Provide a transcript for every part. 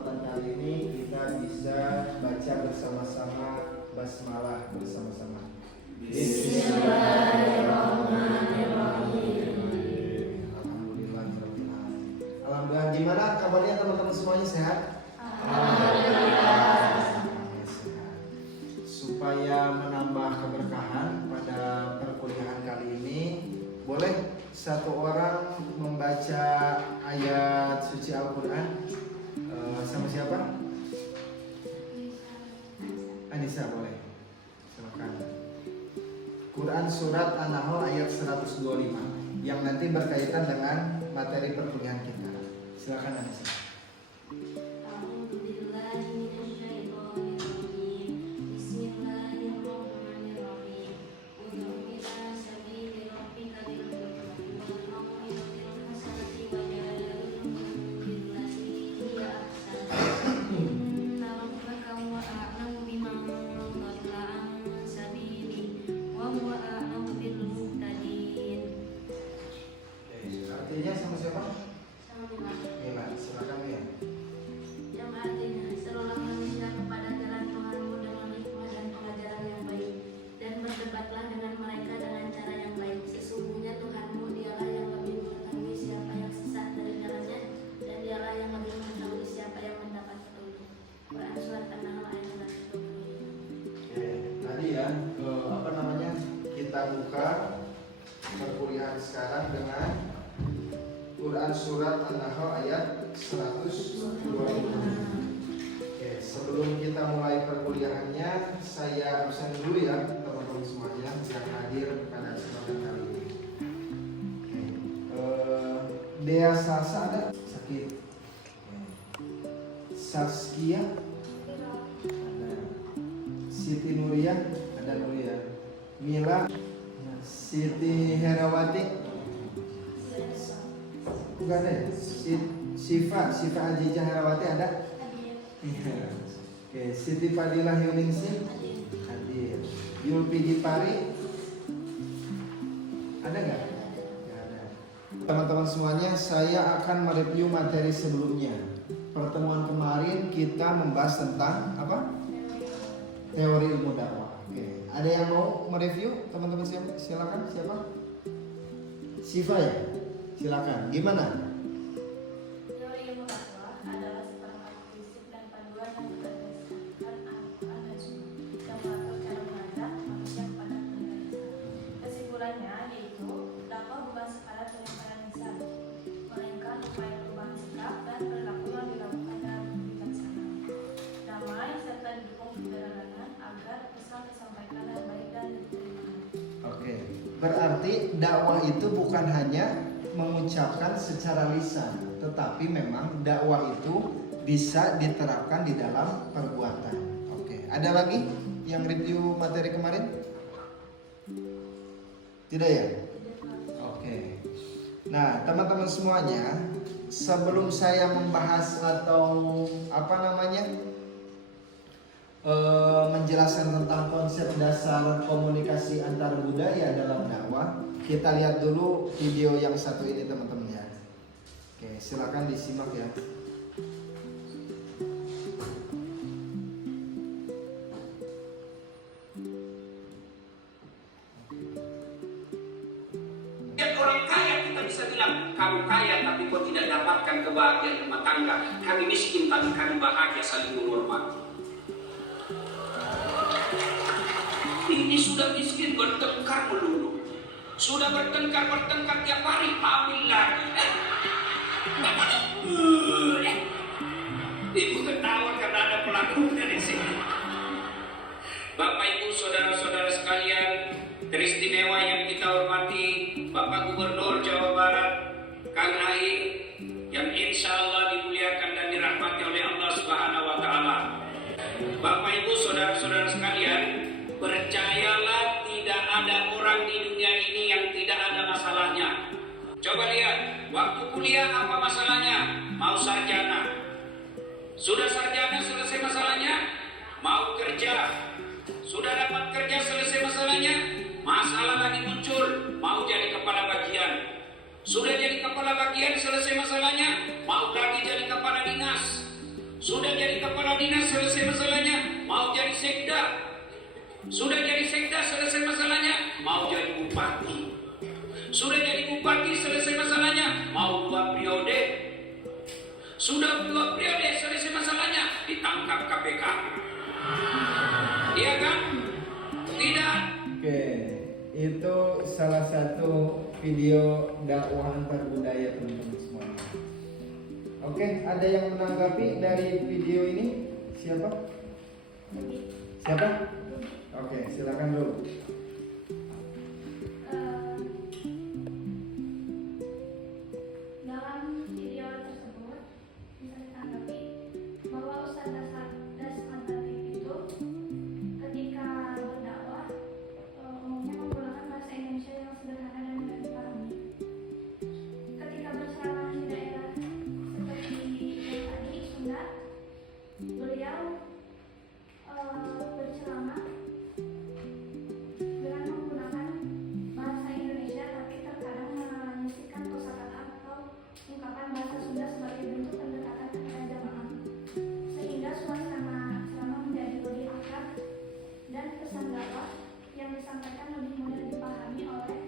kesempatan kali ini kita bisa baca bersama-sama basmalah bersama-sama. Bismillahirrahmanirrahim. Alhamdulillah. Gimana kabarnya teman-teman semuanya, sehat? Alhamdulillah. Supaya menambah keberkahan pada perkuliahan kali ini, boleh satu orang membaca ayat suci Al-Quran sama siapa? Anissa, boleh. Silakan. Quran surat An-Nahl ayat 125 yang nanti berkaitan dengan materi perkuliahan kita. Silakan Anissa. Artinya sama siapa? Sama Mila. Mila, silakan Mila. Yang artinya serulah manusia kepada jalan Tuhanmu dengan hikmah dan pengajaran yang baik, dan berdebatlah dengan mereka dengan cara yang baik. Sesungguhnya Tuhanmu dialah yang lebih mengetahui siapa yang sesat dari jalannya, dan dialah yang lebih mengetahui siapa yang mendapat petunjuk. Quran surat An-Nahl ayat 125. Oke, tadi ya kita buka perkuliahan sekarang dengan Quran surat An-Nahl ayat 125. Oke, sebelum kita mulai perkuliahannya, saya absen dulu ya teman-teman semuanya yang hadir pada kesempatan kali ini. Dea Salsa ada? Sakit. Saskia ada. Siti Nuria ada. Nuria. Mila. Siti Herawati bukan ada ya? Sifa Azizah Herawati ada? Iya. Oke, Siti Fadilah Yuningsih hadir. Yulpi Pari ada nggak? Nggak ada. Teman-teman semuanya, saya akan mereview materi sebelumnya. Pertemuan kemarin kita membahas tentang apa? Teori ilmu dakwah. Oke, ada yang mau mereview? Teman-teman silakan. Siapa? Sifa ya? Silakan. Gimana? Teori ilmu dakwah adalah seperangkat prinsip dan panduan yang berdasarkan Al-Quran dan Sunnah yang mengatur cara mengajak manusia kepada kebaikan. Kesimpulannya yaitu dakwah bukan sekadar penyampaian lisan, melainkan upaya perubahan sikap dan perilaku yang dilakukan dalam bijaksana, damai serta didukung kebenaran agar pesan disampaikan dengan baik dan diterima. Oke, berarti dakwah itu bukan hanya mengucapkan secara lisan, tetapi memang dakwah itu bisa diterapkan di dalam perbuatan. Oke, ada lagi yang review materi kemarin? Tidak ya? Oke. Nah, teman-teman semuanya, sebelum saya membahas atau menjelaskan tentang konsep dasar komunikasi antar budaya dalam dakwah, kita lihat dulu video yang satu ini teman-teman ya. Oke, silakan disimak ya. Orang kaya kita bisa bilang, kamu kaya tapi kau tidak dapatkan kebahagiaan rumah tangga. Kami miskin tapi kami bahagia, saling menghormati. Ini sudah miskin bertengkar melulu. Sudah bertengkar tiap hari, hamil lagi. Ibu ketawa karena ada pelakunya di sini. Bapak Ibu, saudara-saudara sekalian, teristimewa yang kita hormati, Bapak Gubernur Jawa Barat, Kang Aing, yang insya Allah dimuliakan dan dirahmati oleh Allah Subhanahu Wa Taala. Bapak Ibu, saudara-saudara sekalian, percayalah tidak ada orang di dunia ini yang tidak ada masalahnya. Coba lihat, waktu kuliah apa masalahnya? Mau sarjana. Sudah sarjana selesai masalahnya? Mau kerja. Sudah dapat kerja selesai masalahnya? Masalah lagi muncul, mau jadi kepala bagian. Sudah jadi kepala bagian selesai masalahnya? Mau lagi jadi kepala dinas. Sudah jadi kepala dinas selesai masalahnya, mau jadi sekda. Sudah jadi sekda selesai masalahnya, mau jadi bupati. Sudah jadi bupati selesai masalahnya, mau 2 periode. Sudah 2 periode selesai masalahnya, ditangkap KPK. Iya kan? Tidak. Oke, itu salah satu video dakwah antar budaya teman-teman semua. Oke, ada yang menanggapi dari video ini? Siapa? Siapa? Oke, silakan dulu. Dalam video tersebut bisa ditanggapi bahwa Ustadz Das itu ketika berdakwah umumnya menggunakan bahasa Indonesia yang sederhana dan mudah dipahami. Ketika berceramah di daerah seperti yang tadi Sunda, beliau berceramah dengan menggunakan bahasa Indonesia, tapi terkadang menyisipkan kosakata atau ungkapan bahasa Sunda sebagai bentuk pendekatan kepada jamaah, sehingga suasana ceramah menjadi lebih akrab dan pesan dakwah yang disampaikan lebih mudah dipahami oleh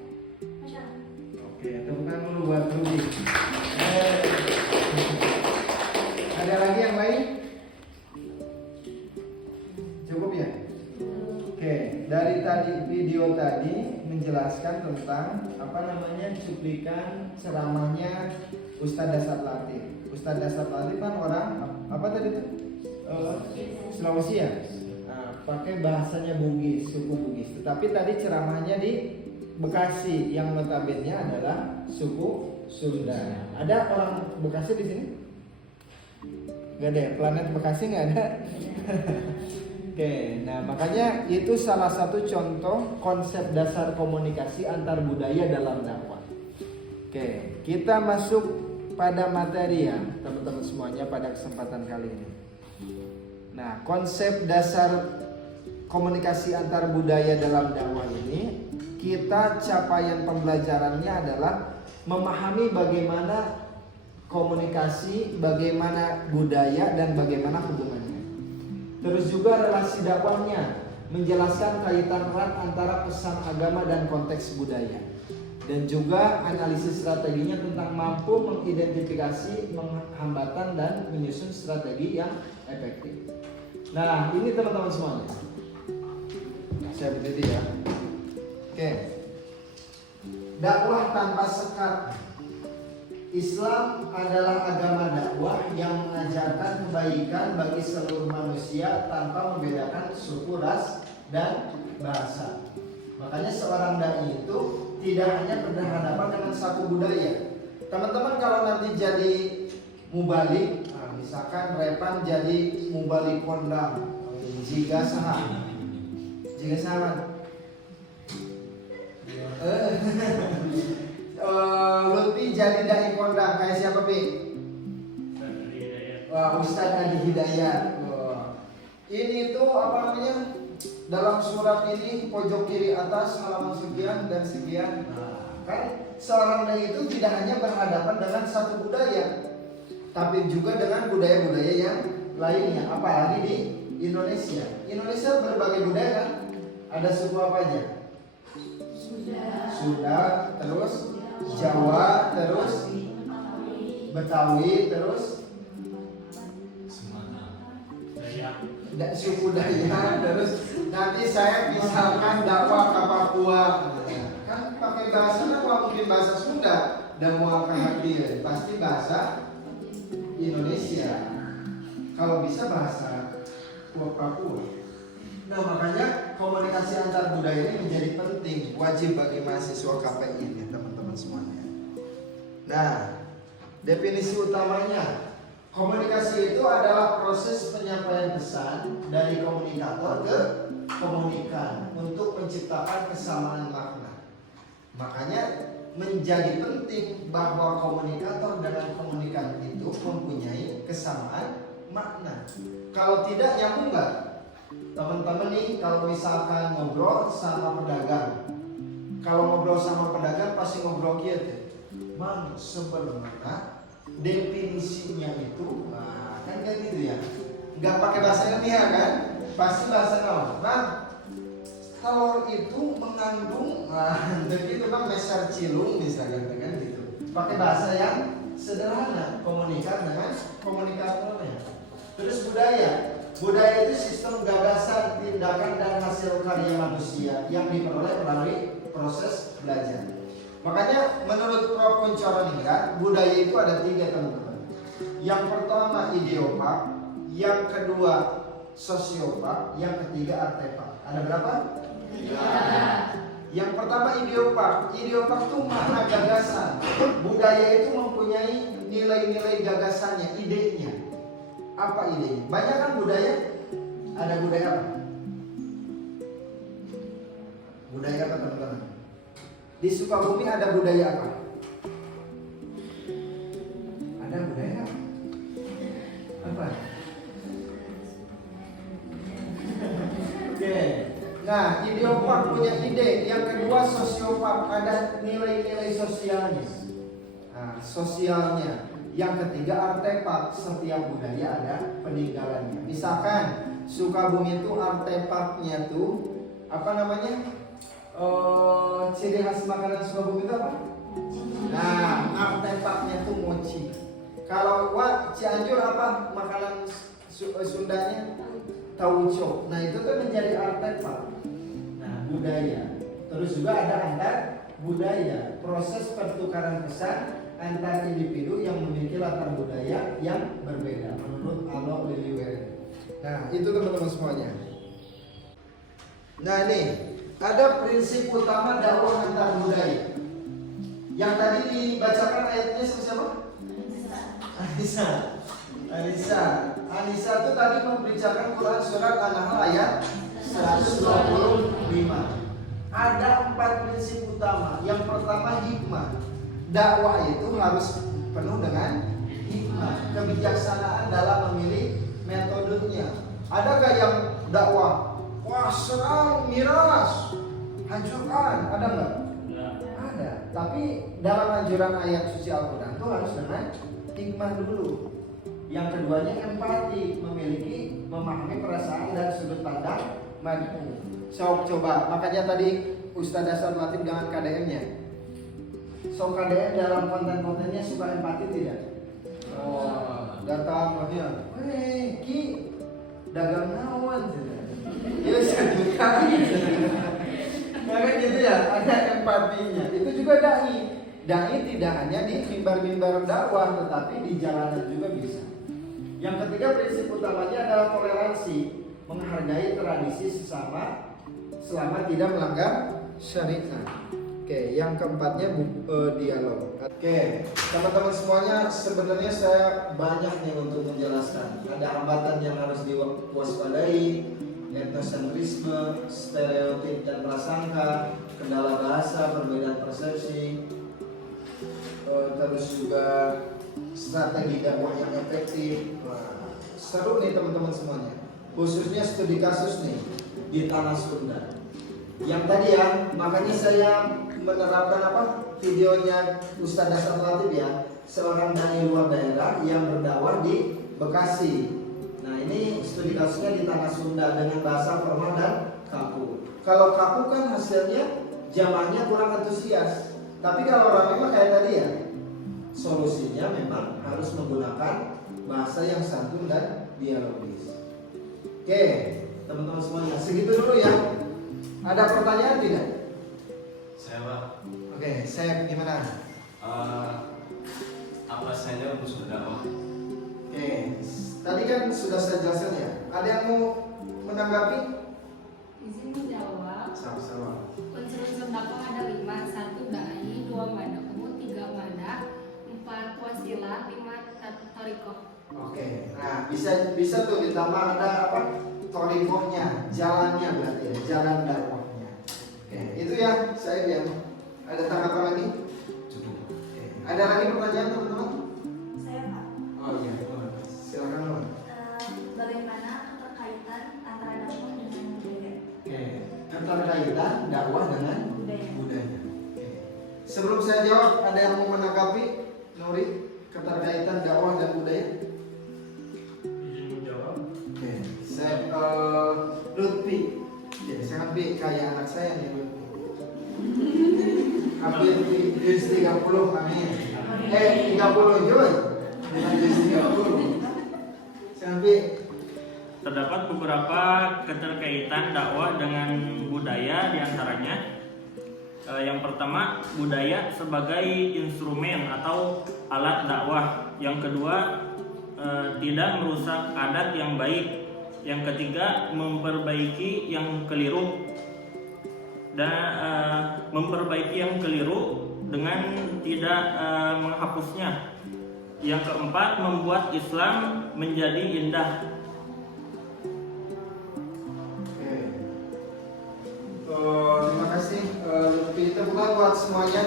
masyarakat. Oke, tepuk tangan dulu buat Ruby. Ada lagi yang lain? Cukup ya? Oke, dari tadi video tadi menjelaskan tentang cuplikan ceramahnya Ustadz Dasar Latif. Ustadz Dasar Latif kan orang apa tadi itu? Sulawesi ya? Nah, pakai bahasanya Bugis, suku Bugis. Tetapi tadi ceramahnya di Bekasi yang notabene adalah suku Sunda. Ada orang Bekasi di sini? Gak ada, planet Bekasi nggak ada. Oke, nah makanya itu salah satu contoh konsep dasar komunikasi antar budaya dalam dakwah. Oke, kita masuk pada materi ya teman-teman semuanya pada kesempatan kali ini. Nah, konsep dasar komunikasi antar budaya dalam dakwah ini, kita capaian pembelajarannya adalah memahami bagaimana komunikasi, bagaimana budaya dan bagaimana hubungannya. Terus juga relasi dakwahnya, menjelaskan kaitan erat antara pesan agama dan konteks budaya. Dan juga analisis strateginya tentang mampu mengidentifikasi hambatan dan menyusun strategi yang efektif. Nah, ini teman-teman semuanya. Saya berdiri ya. Oke. Dakwah tanpa sekat. Islam adalah agama dakwah yang mengajarkan kebaikan bagi seluruh manusia tanpa membedakan suku, ras, dan bahasa. Makanya seorang dai itu tidak hanya berhadapan dengan satu budaya. Teman-teman kalau nanti jadi mubalik, nah misalkan Repan jadi mubalik kondang, jika saha, Lutfi jadi dai kondang kayak siapa Pi? Wah, Ustadz Adi Hidayat. Ini tuh apa namanya? Dalam surat ini pojok kiri atas halaman sekian dan sekian. Nah, kan seorang dai itu tidak hanya berhadapan dengan satu budaya, tapi juga dengan budaya-budaya yang lainnya. Apalagi di Indonesia. Indonesia berbagai budaya kan? Ada suku apa aja? Sunda, terus Jawa, terus Betawi, terus suku Dayak, terus nanti saya misalkan dakwah ke Papua, kan pakai bahasa apa? Mungkin bahasa Sunda dan mau ke hadir pasti bahasa Indonesia. Kalau bisa bahasa Papua. Nah makanya komunikasi antar budaya ini menjadi penting, wajib bagi mahasiswa KPI ini teman-teman semuanya. Nah, definisi utamanya, komunikasi itu adalah proses penyampaian pesan dari komunikator ke komunikan untuk menciptakan kesamaan makna. Makanya menjadi penting bahwa komunikator dengan komunikan itu mempunyai kesamaan makna. Kalau tidak, nyambung nggak? Teman-teman nih kalau misalkan ngobrol sama pedagang, kalau ngobrol sama pedagang pasti ngobrol gitu, Mang sebenarnya definisinya itu, nah kan kan gitu ya. Nggak pakai bahasa ilmiah kan? Pasti bahasa naon. Bang, kalau itu mengandung, begitu bang, mesar cilung misalkan kan gitu. Pakai bahasa yang sederhana, komunikat dengan komunikatornya. Terus budaya itu sistem gagasan, tindakan dan hasil karya manusia yang diperoleh melalui proses belajar. Makanya menurut Prof. Kunchoro ini kan, budaya itu ada 3 teman-teman. Yang pertama ideopak, yang kedua sosiopak, yang ketiga artepak. Ada berapa? 3. Yang pertama ideopak. Ideopak itu makna gagasan. Budaya itu mempunyai nilai-nilai gagasannya, idenya. Apa idenya? Banyak kan budaya? Ada budaya apa? Budaya apa teman-teman? Di Sukabumi ada budaya apa? Ada budaya apa? Apa? Oke. Nah, ideopak punya ide. Yang kedua sosiopak, ada nilai-nilai sosialnya. Nah, sosialnya. Yang ketiga artepak, setiap budaya ada peninggalannya. Misalkan Sukabumi itu artepaknya tuh apa namanya? Ciri khas makanan Sukabumi itu apa? Nah, artepaknya tuh mochi. Kalau Cianjur apa makanan Sundanya? Tauco. Nah, itu kan menjadi artepak. Nah, budaya. Terus juga ada antar budaya, proses pertukaran pesan antar individu yang memiliki latar budaya yang berbeda menurut Alo Liliwere. Nah, itu teman-teman semuanya. Nah, ini ada prinsip utama dakwah antar budaya. Yang tadi dibacakan ayatnya siapa? Anissa itu tadi membacakan Quran surat An-Nahl ayat 125. Ada 4 prinsip utama. Yang pertama hikmah. Dakwah itu harus penuh dengan hikmah, kebijaksanaan dalam memilih metodenya. Adakah yang dakwah wah serang, miras, hancurkan? Ada nggak? Ada. Tapi dalam anjuran ayat suci Al-Quran itu harus dengan hikmah dulu. Yang keduanya empati, memahami perasaan dan sudut pandang manusia. Coba, makanya tadi Ustaz Dasar Latif dengan KDM-nya. KDM dalam konten-kontennya suka empati tidak? Datang makanya, Ki dagang naon tidak? Ya suka. Makanya gitu ya, ada empatinya. Itu juga dai. Dai tidak hanya di mimbar-mimbar dakwah, tetapi di jalanan juga bisa. Yang ketiga prinsip utamanya adalah toleransi, menghargai tradisi sesama selama tidak melanggar syariat. Oke, yang keempatnya dialog. Oke, teman-teman semuanya, sebenarnya saya banyak nih untuk menjelaskan. Ada hambatan yang harus diwaspadai, etnosentrisme, stereotip dan prasangka, kendala bahasa, perbedaan persepsi, terus juga strategi dakwah yang efektif. Seru nih teman-teman semuanya. Khususnya studi kasus nih di tanah Sunda. Yang tadi ya, makanya saya menerapkan videonya Ustaz Dasar Latif ya, seorang dai luar daerah yang berdakwah di Bekasi. Nah, ini studi kasusnya di tanah Sunda dengan bahasa formal dan kaku. Kalau kaku kan hasilnya jamaahnya kurang antusias. Tapi kalau ramai mah kayak tadi ya, solusinya memang harus menggunakan bahasa yang santun dan dialogis. Oke, teman-teman semuanya, segitu dulu ya. Ada pertanyaan tidak? Saya Pak. Oke, saya gimana? Apa saja unsur dakwah? Oke, tadi kan sudah saya jelaskan ya. Ada yang mau menanggapi? Izin menjawab. Sama-sama. Unsur-unsur dakwah ada 5. 1 dai, 2 madaku, 3 madah, 4 wasilah, 5 thariqah. Oke, nah bisa tuh ditambah ada thariqahnya, jalannya berarti ya, jalan dakwahnya. Oke, itu ya saya biar. Ada tanggapan lagi? Cukup. Oke. Ada lagi pertanyaan teman-teman? Saya Pak. Oh iya, silakan Bang. Bagaimana keterkaitan antara dakwah dengan budaya? Oke, keterkaitan dakwah dengan Budaya. budaya. Oke. Sebelum saya jawab, ada yang mau menanggapi? Nuri, keterkaitan dakwah dan budaya? Lutfi. Ya, sangat baik kayak anak saya nih Lutfi. Hampir di 30, amin. 30 Joy. Bukan di 30. Sangat baik. Terdapat beberapa keterkaitan dakwah dengan budaya diantaranya. Yang pertama, budaya sebagai instrumen atau alat dakwah. Yang kedua, tidak merusak adat yang baik. Yang ketiga, memperbaiki yang keliru dan memperbaiki yang keliru dengan tidak menghapusnya. Yang keempat, membuat Islam menjadi indah. Terima kasih Lutfi. Tepuk tangan buat semuanya.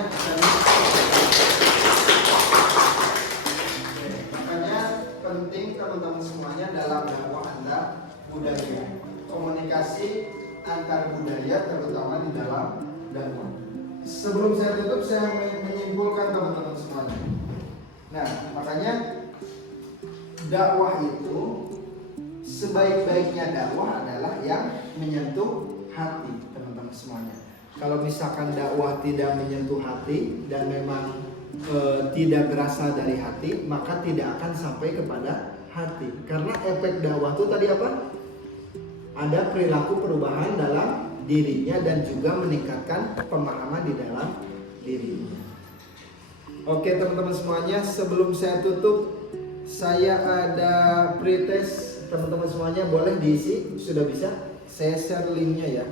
Makanya penting teman-teman semuanya dalam dakwah Anda budaya, komunikasi antar budaya terutama di dalam dakwah. Sebelum saya tutup, saya menyimpulkan teman-teman semuanya. Nah, makanya dakwah itu sebaik-baiknya dakwah adalah yang menyentuh hati teman-teman semuanya. Kalau misalkan dakwah tidak menyentuh hati dan memang tidak berasal dari hati, maka tidak akan sampai kepada hati. Karena efek dakwah itu tadi apa? Ada perilaku perubahan dalam dirinya dan juga meningkatkan pemahaman di dalam dirinya. Oke teman-teman semuanya, sebelum saya tutup, saya ada pretest. Teman-teman semuanya boleh diisi, sudah bisa? Saya share linknya ya.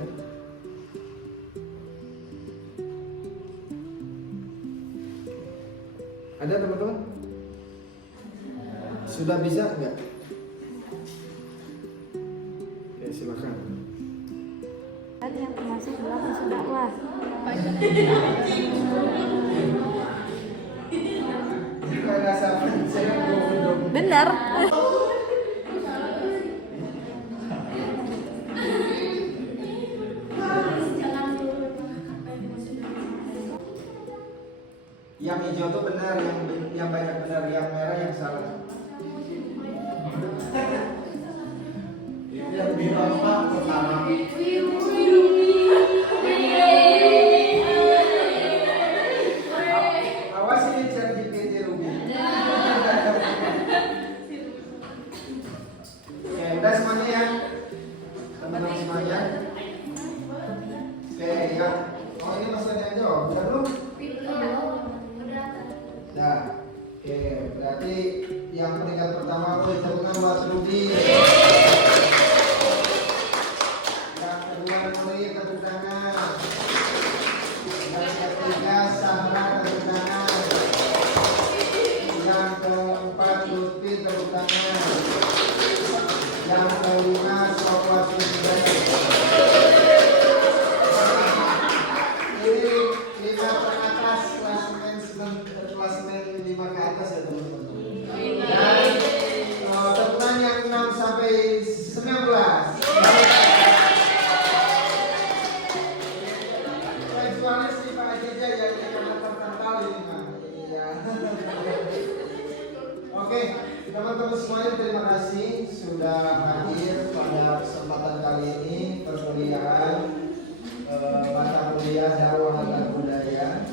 Ada teman-teman? Sudah bisa enggak? Oke, silakan. Yang termasuk dalam usul dakwah. Benar. Yang hijau itu benar, yang banyak benar, yang merah yang salah. Yang biru apa? Pertama. Awas ini ChatGPT Ruby. Oke, udah semuanya ya, teman-teman semuanya. Oke ya. Oh ini masih ada yang jawab, udah belum? Nah, oke, berarti yang peringkat pertama boleh tepuk tangan buat Ruby. Yang kedua Nuri tepuk tangan. Yang ketiga Sahra tepuk tangan. Yang keempat Lutfi tepuk tangan. Yang kelima Sofwat juga. Ini 5 teratas klasemen 5 ke atas ya teman-teman. Dan teman yang 6 sampai 19. Kecuali si Pak Aja yang karena terkenal ini Pak. Iya. Oke, teman-teman semuanya terima kasih sudah hadir pada kesempatan kali ini perkuliahan mata kuliah dakwah dan budaya.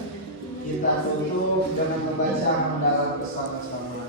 Kita tutup dengan membaca hamdalah bersama-sama.